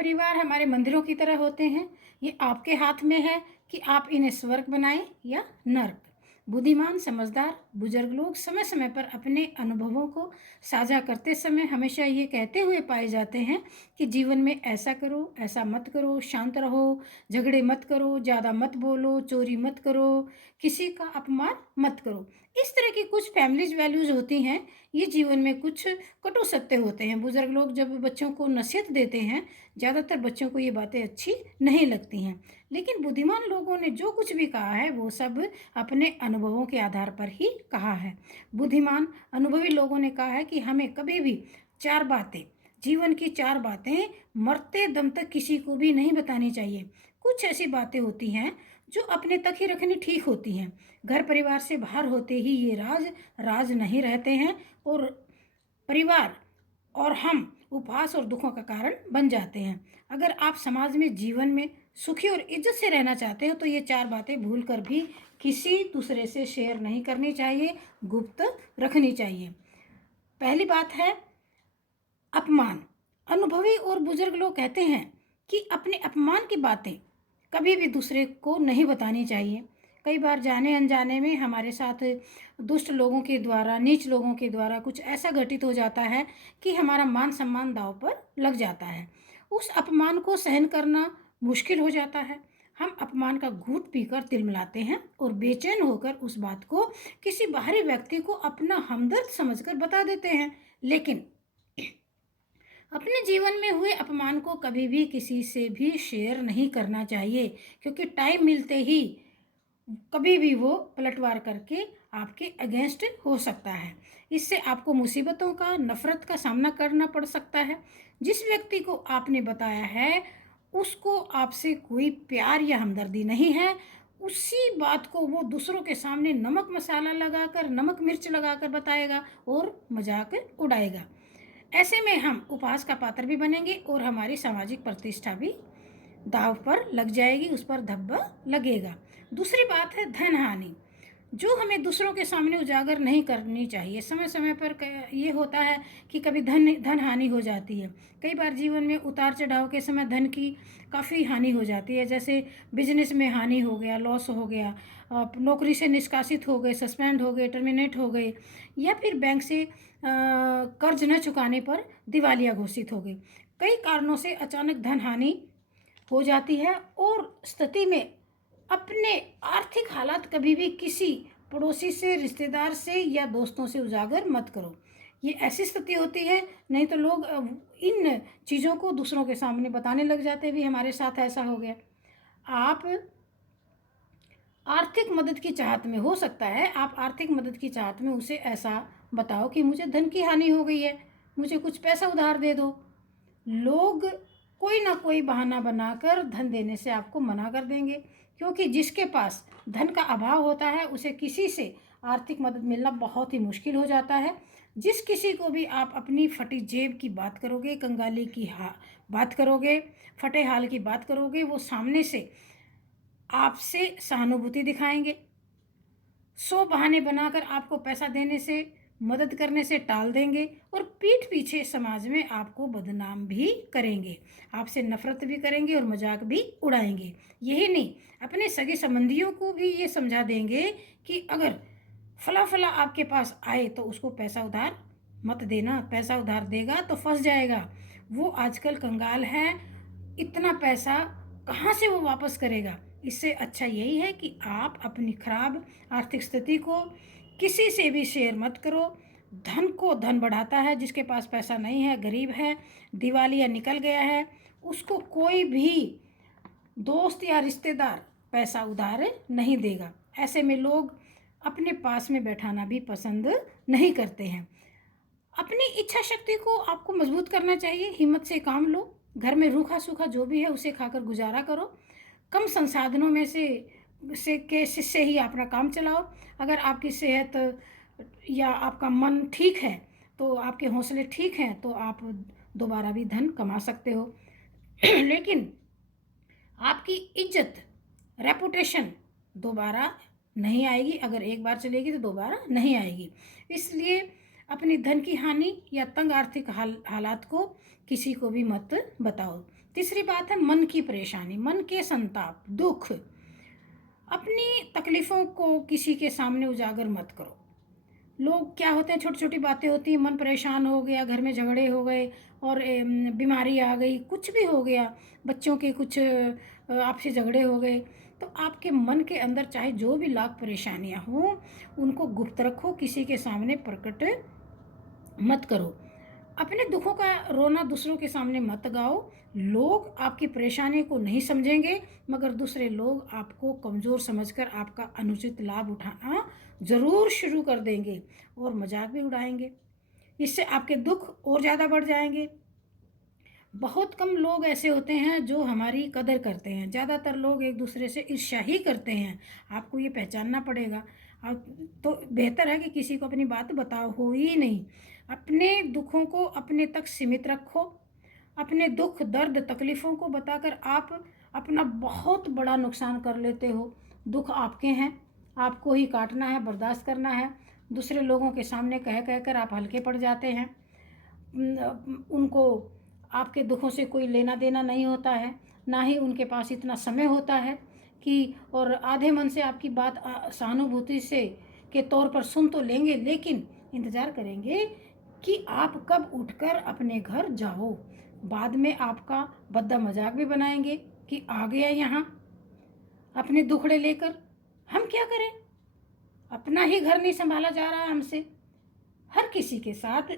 परिवार हमारे मंदिरों की तरह होते हैं। ये आपके हाथ में है कि आप इन्हें स्वर्ग बनाएं या नर्क। बुद्धिमान, समझदार बुजुर्ग लोग समय समय पर अपने अनुभवों को साझा करते समय हमेशा ये कहते हुए पाए जाते हैं कि जीवन में ऐसा करो, ऐसा मत करो, शांत रहो, झगड़े मत करो, ज़्यादा मत बोलो, चोरी मत करो, किसी का अपमान मत करो। इस तरह की कुछ फैमिलीज वैल्यूज होती हैं। ये जीवन में कुछ कटु सत्य होते हैं। बुजुर्ग लोग जब बच्चों को नसीहत देते हैं, ज़्यादातर बच्चों को ये बातें अच्छी नहीं लगती हैं, लेकिन बुद्धिमान लोगों ने जो कुछ भी कहा है वो सब अपने अनुभवों के आधार पर ही कहा है। बुद्धिमान अनुभवी लोगों ने कहा है कि हमें कभी भी चार बातें, जीवन की चार बातें मरते दम तक किसी को भी नहीं बतानी चाहिए। कुछ ऐसी बातें होती हैं जो अपने तक ही रखनी ठीक होती हैं। घर परिवार से बाहर होते ही ये राज राज नहीं रहते हैं और परिवार और हम उपहास और दुखों का कारण बन जाते हैं। अगर आप समाज में जीवन में सुखी और इज्जत से रहना चाहते हो तो ये चार बातें भूल कर भी किसी दूसरे से शेयर नहीं करनी चाहिए, गुप्त रखनी चाहिए। पहली बात है अपमान। अनुभवी और बुजुर्ग लोग कहते हैं कि अपने अपमान की बातें कभी भी दूसरे को नहीं बतानी चाहिए। कई बार जाने अनजाने में हमारे साथ दुष्ट लोगों के द्वारा, नीच लोगों के द्वारा कुछ ऐसा घटित हो जाता है कि हमारा मान सम्मान दांव पर लग जाता है। उस अपमान को सहन करना मुश्किल हो जाता है। हम अपमान का घूंट पीकर तिलमिलाते हैं और बेचैन होकर उस बात को किसी बाहरी व्यक्ति को अपना हमदर्द समझकर बता देते हैं। लेकिन अपने जीवन में हुए अपमान को कभी भी किसी से भी शेयर नहीं करना चाहिए, क्योंकि टाइम मिलते ही कभी भी वो पलटवार करके आपके अगेंस्ट हो सकता है। इससे आपको मुसीबतों का, नफरत का सामना करना पड़ सकता है। जिस व्यक्ति को आपने बताया है उसको आपसे कोई प्यार या हमदर्दी नहीं है, उसी बात को वो दूसरों के सामने नमक मसाला लगाकर, नमक मिर्च लगाकर बताएगा और मजाक उड़ाएगा। ऐसे में हम उपहास का पात्र भी बनेंगे और हमारी सामाजिक प्रतिष्ठा भी दांव पर लग जाएगी, उस पर धब्बा लगेगा। दूसरी बात है धन हानि, जो हमें दूसरों के सामने उजागर नहीं करनी चाहिए। समय समय पर ये होता है कि कभी धन हानि हो जाती है। कई बार जीवन में उतार चढ़ाव के समय धन की काफ़ी हानि हो जाती है। जैसे बिजनेस में हानि हो गया, लॉस हो गया, नौकरी से निष्कासित हो गए, सस्पेंड हो गए, टर्मिनेट हो गए, या फिर बैंक से कर्ज न चुकाने पर दिवालिया घोषित हो गई। कई कारणों से अचानक धन हानि हो जाती है और स्थिति में अपने आर्थिक हालात कभी भी किसी पड़ोसी से, रिश्तेदार से या दोस्तों से उजागर मत करो। ये ऐसी स्थिति होती है, नहीं तो लोग इन चीज़ों को दूसरों के सामने बताने लग जाते भी हमारे साथ ऐसा हो गया। आप आर्थिक मदद की चाहत में, हो सकता है आप आर्थिक मदद की चाहत में उसे ऐसा बताओ कि मुझे धन की हानि हो गई है, मुझे कुछ पैसा उधार दे दो। लोग कोई ना कोई बहाना बनाकर धन देने से आपको मना कर देंगे, क्योंकि जिसके पास धन का अभाव होता है उसे किसी से आर्थिक मदद मिलना बहुत ही मुश्किल हो जाता है। जिस किसी को भी आप अपनी फटी जेब की बात करोगे, कंगाली की बात करोगे, फटे हाल की बात करोगे, वो सामने से आपसे सहानुभूति दिखाएंगे। 100 बहाने बनाकर आपको पैसा देने से, मदद करने से टाल देंगे और पीठ पीछे समाज में आपको बदनाम भी करेंगे, आपसे नफरत भी करेंगे और मजाक भी उड़ाएंगे। यही नहीं, अपने सगे संबंधियों को भी ये समझा देंगे कि अगर फला फला आपके पास आए तो उसको पैसा उधार मत देना, पैसा उधार देगा तो फंस जाएगा, वो आजकल कंगाल है, इतना पैसा कहाँ से वो वापस करेगा। इससे अच्छा यही है कि आप अपनी खराब आर्थिक स्थिति को किसी से भी शेयर मत करो। धन को धन बढ़ाता है, जिसके पास पैसा नहीं है, गरीब है, दिवालिया निकल गया है, उसको कोई भी दोस्त या रिश्तेदार पैसा उधार नहीं देगा। ऐसे में लोग अपने पास में बैठाना भी पसंद नहीं करते हैं। अपनी इच्छा शक्ति को आपको मजबूत करना चाहिए, हिम्मत से काम लो। घर में रूखा सूखा जो भी है उसे खाकर गुजारा करो। कम संसाधनों में से ही अपना काम चलाओ। अगर आपकी सेहत या आपका मन ठीक है, तो आपके हौसले ठीक हैं, तो आप दोबारा भी धन कमा सकते हो। लेकिन आपकी इज्जत, रेपुटेशन दोबारा नहीं आएगी। अगर एक बार चलेगी तो दोबारा नहीं आएगी। इसलिए अपनी धन की हानि या तंग आर्थिक हालात को किसी को भी मत बताओ। तीसरी बात है मन की परेशानी, मन के संताप, दुख। अपनी तकलीफ़ों को किसी के सामने उजागर मत करो। लोग क्या होते हैं, छोटी छोटी बातें होती हैं, मन परेशान हो गया, घर में झगड़े हो गए और बीमारी आ गई, कुछ भी हो गया, बच्चों के कुछ आपसी झगड़े हो गए, तो आपके मन के अंदर चाहे जो भी लाख परेशानियां हों, उनको गुप्त रखो, किसी के सामने प्रकट मत करो। अपने दुखों का रोना दूसरों के सामने मत गाओ। लोग आपकी परेशानी को नहीं समझेंगे, मगर दूसरे लोग आपको कमज़ोर समझकर आपका अनुचित लाभ उठाना ज़रूर शुरू कर देंगे और मजाक भी उड़ाएंगे। इससे आपके दुख और ज़्यादा बढ़ जाएंगे। बहुत कम लोग ऐसे होते हैं जो हमारी कदर करते हैं, ज़्यादातर लोग एक दूसरे से ईर्ष्या ही करते हैं। आपको ये पहचानना पड़ेगा। आप तो बेहतर है कि किसी को अपनी बात बताओ हो ही नहीं। अपने दुखों को अपने तक सीमित रखो। अपने दुख दर्द तकलीफ़ों को बताकर आप अपना बहुत बड़ा नुकसान कर लेते हो। दुख आपके हैं, आपको ही काटना है, बर्दाश्त करना है। दूसरे लोगों के सामने कह कह कर आप हल्के पड़ जाते हैं। उनको आपके दुखों से कोई लेना देना नहीं होता है, ना ही उनके पास इतना समय होता है कि, और आधे मन से आपकी बात सहानुभूति से के तौर पर सुन तो लेंगे, लेकिन इंतज़ार करेंगे कि आप कब उठकर अपने घर जाओ। बाद में आपका भद्दा मजाक भी बनाएंगे कि आ गया यहाँ अपने दुखड़े लेकर। हम क्या करें, अपना ही घर नहीं संभाला जा रहा है हमसे। हर किसी के साथ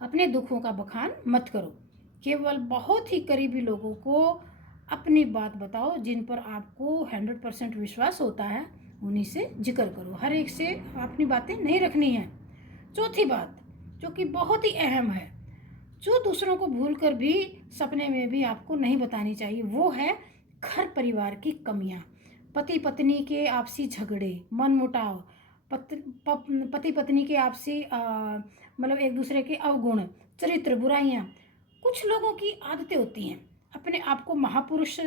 अपने दुखों का बखान मत करो। केवल बहुत ही करीबी लोगों को अपनी बात बताओ, जिन पर आपको 100% विश्वास होता है, उन्हीं से जिक्र करो। हर एक से अपनी बातें नहीं रखनी है। चौथी बात, जो कि बहुत ही अहम है, जो दूसरों को भूलकर भी सपने में भी आपको नहीं बतानी चाहिए, वो है घर परिवार की कमियां। पति पत्नी के आपसी झगड़े, मनमुटाव, पति पत्नी के आपसी मतलब एक दूसरे के अवगुण, चरित्र बुराइयां। कुछ लोगों की आदतें होती हैं, अपने आप को महापुरुष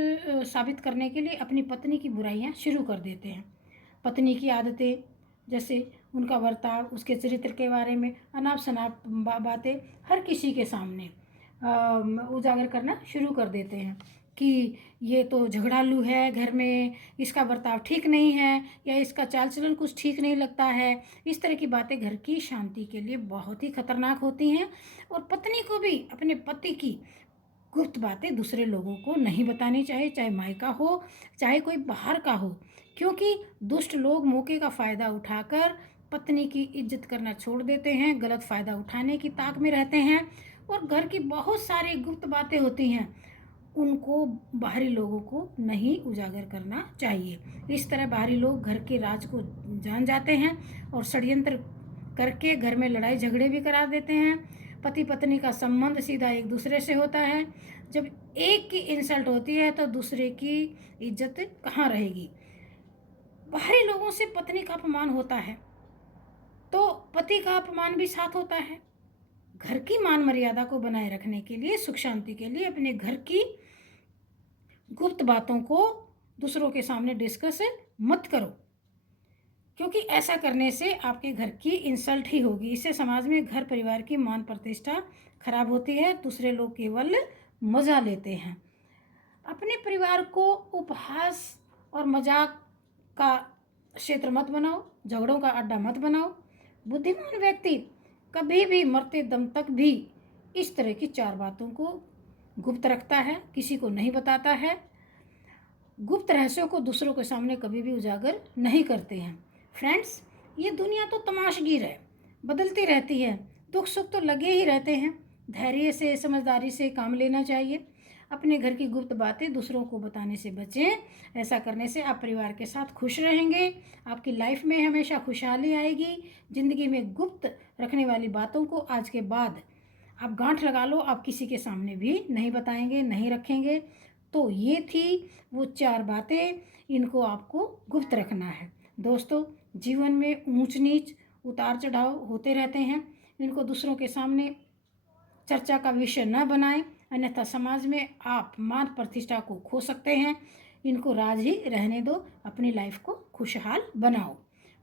साबित करने के लिए अपनी पत्नी की बुराइयां शुरू कर देते हैं। पत्नी की आदतें, जैसे उनका बर्ताव, उसके चरित्र के बारे में अनाप शनाप बातें हर किसी के सामने उजागर करना शुरू कर देते हैं कि ये तो झगड़ालू है, घर में इसका बर्ताव ठीक नहीं है, या इसका चाल चलन कुछ ठीक नहीं लगता है। इस तरह की बातें घर की शांति के लिए बहुत ही खतरनाक होती हैं। और पत्नी को भी अपने पति की गुप्त बातें दूसरे लोगों को नहीं बतानी चाहिए, चाहे मायका हो चाहे कोई बाहर का हो, क्योंकि दुष्ट लोग मौके का फ़ायदा उठाकर पत्नी की इज्जत करना छोड़ देते हैं, गलत फ़ायदा उठाने की ताक में रहते हैं। और घर की बहुत सारी गुप्त बातें होती हैं, उनको बाहरी लोगों को नहीं उजागर करना चाहिए। इस तरह बाहरी लोग घर के राज को जान जाते हैं और षड्यंत्र करके घर में लड़ाई झगड़े भी करा देते हैं। पति पत्नी का संबंध सीधा एक दूसरे से होता है। जब एक की इंसल्ट होती है तो दूसरे की इज्जत कहाँ रहेगी। बाहरी लोगों से पत्नी का अपमान होता है तो पति का अपमान भी साथ होता है। घर की मान मर्यादा को बनाए रखने के लिए, सुख शांति के लिए अपने घर की गुप्त बातों को दूसरों के सामने डिस्कस मत करो, क्योंकि ऐसा करने से आपके घर की इंसल्ट ही होगी। इससे समाज में घर परिवार की मान प्रतिष्ठा खराब होती है। दूसरे लोग केवल मजा लेते हैं। अपने परिवार को उपहास और मजाक का क्षेत्र मत बनाओ, झगड़ों का अड्डा मत बनाओ। बुद्धिमान व्यक्ति कभी भी मरते दम तक भी इस तरह की 4 बातों को गुप्त रखता है, किसी को नहीं बताता है। गुप्त रहस्यों को दूसरों के सामने कभी भी उजागर नहीं करते हैं। फ्रेंड्स, ये दुनिया तो तमाशगीर है, बदलती रहती है, दुख सुख तो लगे ही रहते हैं। धैर्य से, समझदारी से काम लेना चाहिए। अपने घर की गुप्त बातें दूसरों को बताने से बचें। ऐसा करने से आप परिवार के साथ खुश रहेंगे, आपकी लाइफ में हमेशा खुशहाली आएगी। ज़िंदगी में गुप्त रखने वाली बातों को आज के बाद आप गांठ लगा लो, आप किसी के सामने भी नहीं बताएंगे, नहीं रखेंगे। तो ये थी वो 4 बातें, इनको आपको गुप्त रखना है। दोस्तों, जीवन में ऊंच नीच, उतार चढ़ाव होते रहते हैं, इनको दूसरों के सामने चर्चा का विषय न बनाएं, अन्यथा समाज में आप मान प्रतिष्ठा को खो सकते हैं। इनको राज ही रहने दो, अपनी लाइफ को खुशहाल बनाओ।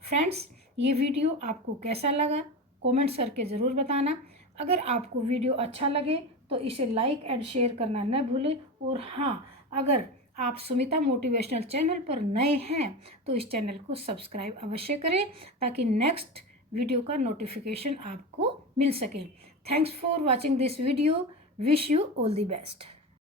फ्रेंड्स, ये वीडियो आपको कैसा लगा कमेंट्स करके ज़रूर बताना। अगर आपको वीडियो अच्छा लगे तो इसे लाइक एंड शेयर करना न भूलें। और हाँ, अगर आप सुमिता मोटिवेशनल चैनल पर नए हैं तो इस चैनल को सब्सक्राइब अवश्य करें ताकि नेक्स्ट वीडियो का नोटिफिकेशन आपको मिल सके। Thanks for watching this video. Wish you all the best.